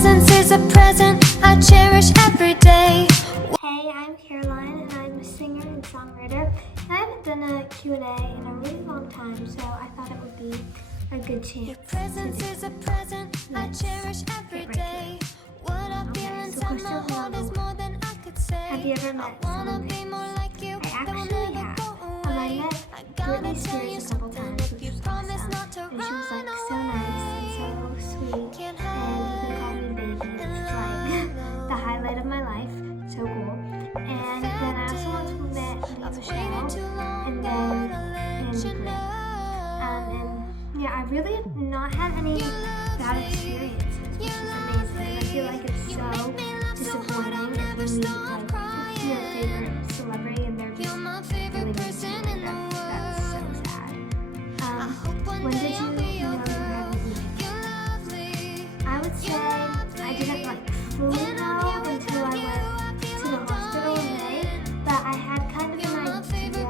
presence is a present I cherish every day. Hey, I'm Caroline, and I'm a singer and songwriter. And I haven't done a Q&A in a really long time, so I thought it would be a good chance. Your presence is a present I cherish every day. What I feel inside my heart is more than I could say. Have you ever met someone? I actually have. I met Britney Spears a couple times, which was awesome. And she was like so nice and so sweet. And even called me baby, which was like the highlight of my life. So cool. And then I also once met Lisa Michelle, and then Greg. And yeah, I really have not had any bad experiences, which is amazing. I feel like it's so disappointing if you meet like your favorite celebrity and they're just really mean. That's so sad. When did you know you had an eating? I would say I didn't like fully know until I went to the hospital in May, but I had kind of an idea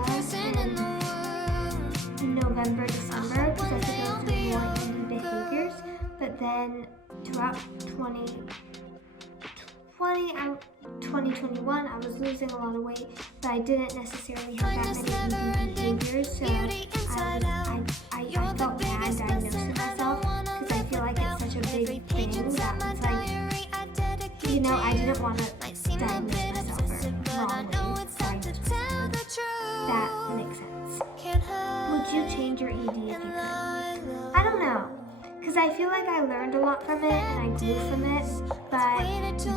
in November, December, because I think I was doing more eating behaviors. But then throughout 2021, I was losing a lot of weight, but I didn't necessarily have that many eating behaviors, so I felt bad diagnosing myself, because I feel like it's such a big thing that it's like, you know, I didn't want to diagnose myself or wrongly diagnose myself. That makes sense. Would you change your ED if you could? I don't know, because I feel like I learned a lot from it and I grew from it, but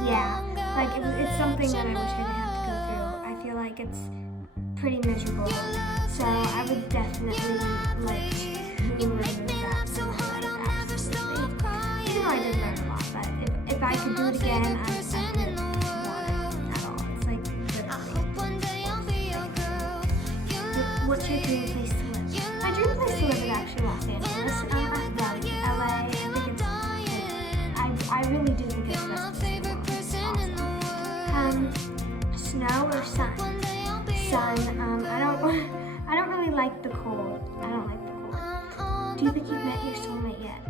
yeah, like it's something that I wish I didn't have to go through. I feel like it's pretty miserable, so I would definitely like to remove that from my life, absolutely. Even though I did learn a lot, but if I could do it again, I wouldn't want it at all. It's like literally. What's your dream place to live? My dream place to live is actually Los Angeles. LA. I think it's. I really do think it's the best place to live. It's awesome. Snow or sun? Sun. I don't really like the cold. I don't like the cold. Do you think you've met your soulmate yet?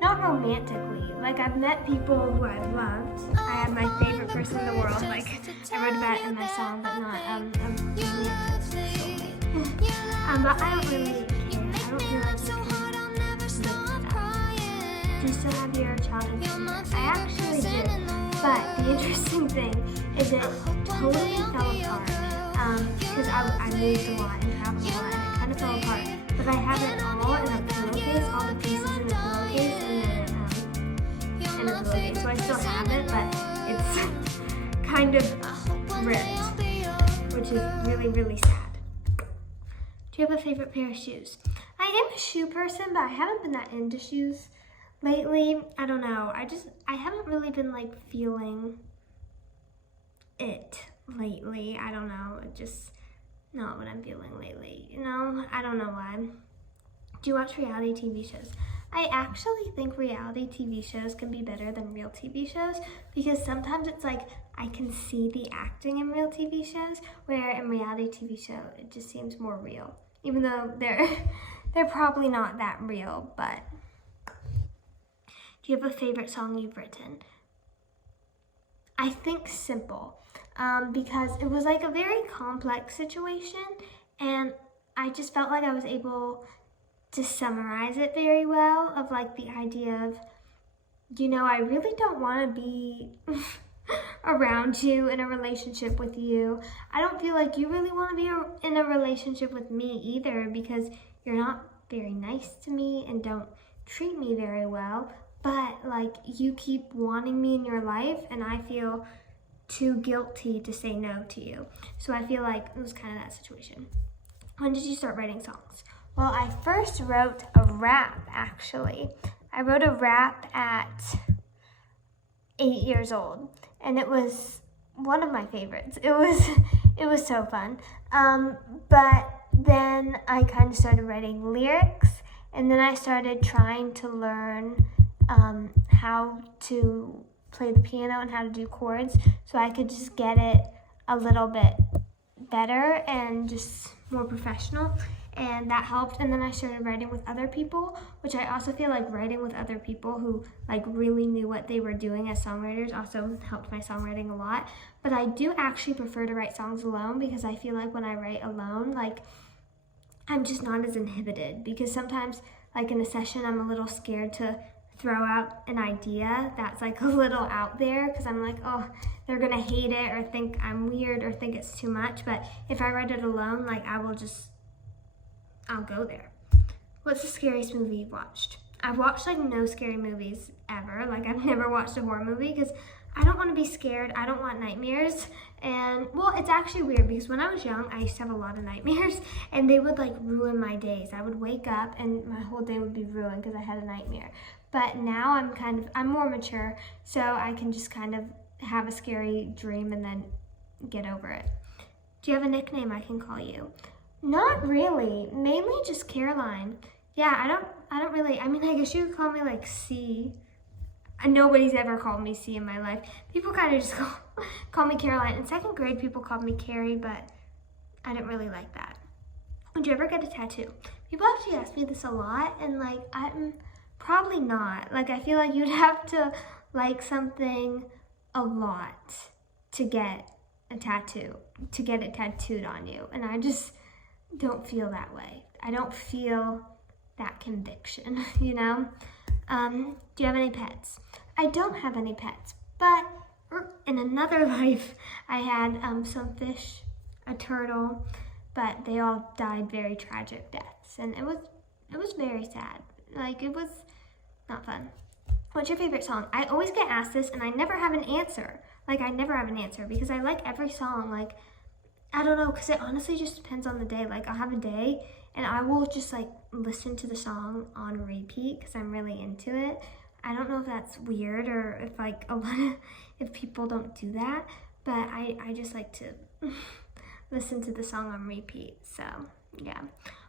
Not romantically. Like, I've met people who I've loved. I have my favorite person in the world. Like, I wrote about it in my song, but not a romantic soulmate. But I don't really care. I don't feel like you can live without. Do you still have your childhood dreams? I actually do. But the interesting thing is it totally fell apart. Because I moved a lot and traveled a lot, and it kind of fell apart. But I have it all in a pillowcase, all the pieces in the pillowcase, and in a pillowcase. So I still have it, but it's kind of ripped, which is really, really sad. Do you have a favorite pair of shoes? I am a shoe person, but I haven't been that into shoes lately. I don't know. I haven't really been like feeling it lately. I don't know. It's just not what I'm feeling lately. You know? I don't know why. Do you watch reality TV shows? I actually think reality TV shows can be better than real TV shows, because sometimes it's like I can see the acting in real TV shows, where in reality TV show it just seems more real, even though they're probably not that real. But do you have a favorite song you've written? I think Simple, because it was like a very complex situation, and I just felt like I was able to summarize it very well, of like the idea of, you know, I really don't want to be around you, in a relationship with you. I don't feel like you really want to be in a relationship with me either, because you're not very nice to me and don't treat me very well, but like you keep wanting me in your life and I feel too guilty to say no to you. So I feel like it was kind of that situation. When did you start writing songs? Well, I first wrote a rap, actually. I wrote a rap at 8 years old, and it was one of my favorites. It was so fun. But then I kind of started writing lyrics, and then I started trying to learn how to play the piano and how to do chords, so I could just get it a little bit better and just more professional, and that helped. And then I started writing with other people, which I also feel like writing with other people who like really knew what they were doing as songwriters also helped my songwriting a lot. But I do actually prefer to write songs alone, because I feel like when I write alone, like I'm just not as inhibited, because sometimes like in a session I'm a little scared to throw out an idea that's like a little out there, because I'm like, oh, they're gonna hate it or think I'm weird or think it's too much. But if I write it alone, like I'll go there. What's the scariest movie you've watched? I've watched like no scary movies ever. Like I've never watched a horror movie because I don't want to be scared. I don't want nightmares. And well, it's actually weird because when I was young, I used to have a lot of nightmares and they would like ruin my days. I would wake up and my whole day would be ruined because I had a nightmare. But now I'm more mature, so I can just kind of have a scary dream and then get over it. Do you have a nickname I can call you? Not really, mainly just Caroline. Yeah, I don't really, I mean, I guess you could call me like C. Nobody's ever called me C in my life. People kind of just call me Caroline. In second grade, people called me Carrie, but I didn't really like that. Would you ever get a tattoo? People actually ask me this a lot, and like, I'm probably not. Like, I feel like you'd have to like something a lot to get a tattoo, to get it tattooed on you. And I just don't feel that way. I don't feel that conviction, you know? Do you have any pets? I don't have any pets, but in another life, I had some fish, a turtle, but they all died very tragic deaths, and it was very sad. Like, it was not fun. What's your favorite song? I always get asked this, and I never have an answer. Like, I never have an answer because I like every song. Like, I don't know, because it honestly just depends on the day. Like, I'll have a day, and I will just, like, listen to the song on repeat because I'm really into it. I don't know if that's weird or if, like, if people don't do that, but I just like to listen to the song on repeat. So, yeah.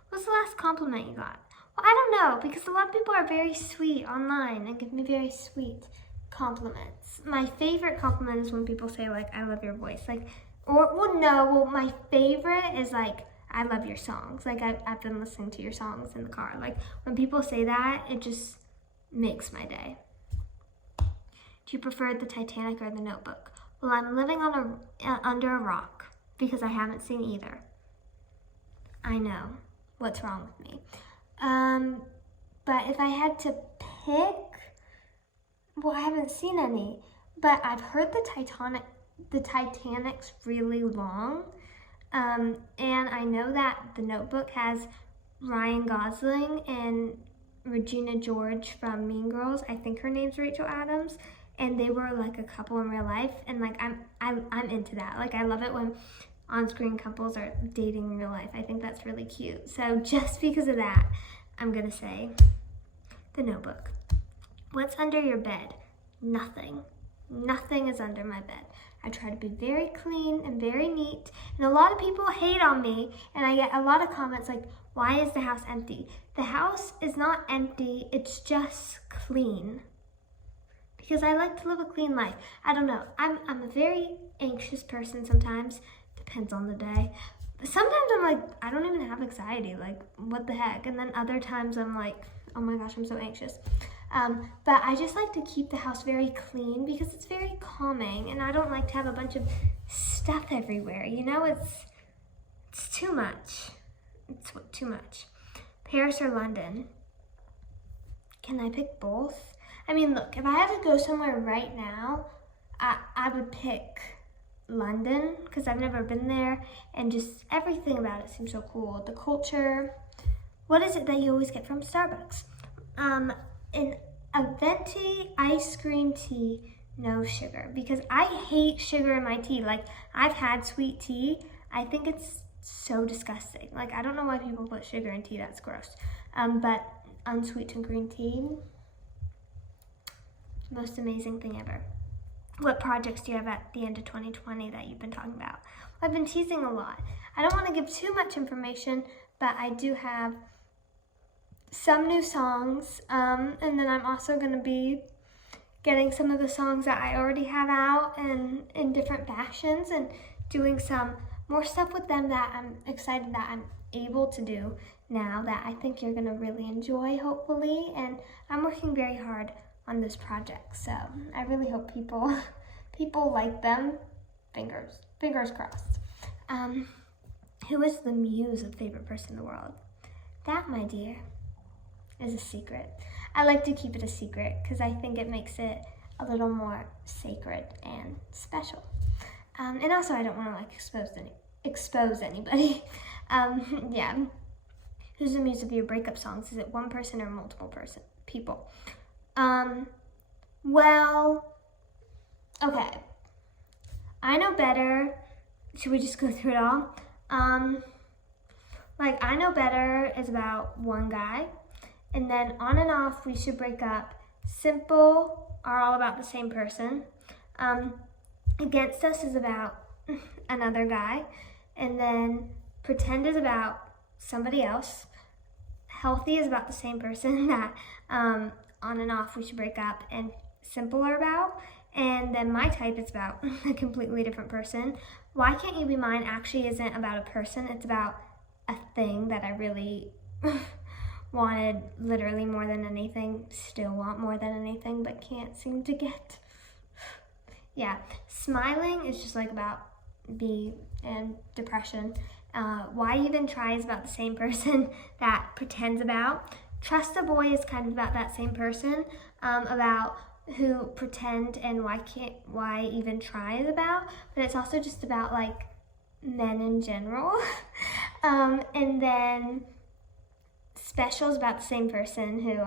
What's the last compliment you got? Well, I don't know, because a lot of people are very sweet online and give me very sweet compliments. My favorite compliment is when people say, like, I love your voice. Like, my favorite is, like, I love your songs. Like, I've been listening to your songs in the car. Like, when people say that, it just makes my day. Do you prefer the Titanic or the Notebook? Well, I'm living on under a rock because I haven't seen either. I know. What's wrong with me? But if I had to pick, well, I haven't seen any, but I've heard the Titanic's really long. And I know that the Notebook has Ryan Gosling and Regina George from Mean Girls. I think her name's Rachel Adams, and they were like a couple in real life, and like I'm into that. Like, I love it when on-screen couples are dating in real life. I think that's really cute. So just because of that, I'm gonna say the Notebook. What's under your bed? Nothing. Nothing is under my bed. I try to be very clean and very neat, and a lot of people hate on me, and I get a lot of comments like, why is the house empty? The house is not empty, it's just clean. Because I like to live a clean life. I don't know, I'm a very anxious person sometimes, depends on the day. Sometimes I'm like, I don't even have anxiety, like, what the heck? And then other times I'm like, oh my gosh, I'm so anxious. But I just like to keep the house very clean because it's very calming, and I don't like to have a bunch of stuff everywhere, you know? It's too much. It's too much. Paris or London? Can I pick both? I mean, look, if I had to go somewhere right now, I would pick London because I've never been there, and just everything about it seems so cool. The culture. What is it that you always get from Starbucks? A venti ice cream tea, no sugar, because I hate sugar in my tea. Like, I've had sweet tea. I think it's so disgusting. Like, I don't know why people put sugar in tea. That's gross. But unsweetened green tea, most amazing thing ever. What projects do you have at the end of 2020 that you've been talking about? Well, I've been teasing a lot. I don't want to give too much information, but I do have some new songs, and then I'm also going to be getting some of the songs that I already have out and in different fashions, and doing some more stuff with them that I'm excited that I'm able to do now that I think you're gonna really enjoy, hopefully. And I'm working very hard on this project, so I really hope people like them. Fingers crossed. Who is the muse of favorite person in the world? That, my dear, is a secret. I like to keep it a secret because I think it makes it a little more sacred and special. And also, I don't want to like expose anybody. Yeah. Who's the muse of your breakup songs? Is it one person or multiple people? Well, okay. I Know Better. Should we just go through it all? Like, I Know Better is about one guy. And then On and Off, We Should Break Up, Simple are all about the same person. Against Us is about another guy. And then Pretend is about somebody else. Healthy is about the same person that On and Off, We Should Break Up, and Simple are about. And then My Type is about a completely different person. Why Can't You Be Mine actually isn't about a person. It's about a thing that I really wanted literally more than anything, still want more than anything, but can't seem to get. Yeah, Smiling is just like about me and depression. Why Even Try is about the same person that Pretend's about. Trust a Boy is kind of about that same person, about who Pretend and Why Even Try is about, but it's also just about like men in general. And then Special is about the same person who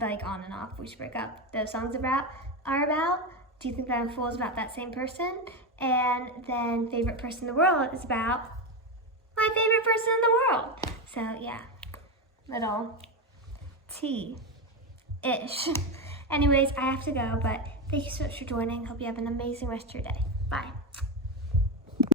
like On and Off, We Should Break Up, those songs are about. Do You Think That I'm a Fool is about that same person. And then Favorite Person in the World is about my favorite person in the world. So yeah, little tea-ish. Anyways, I have to go, but thank you so much for joining. Hope you have an amazing rest of your day. Bye.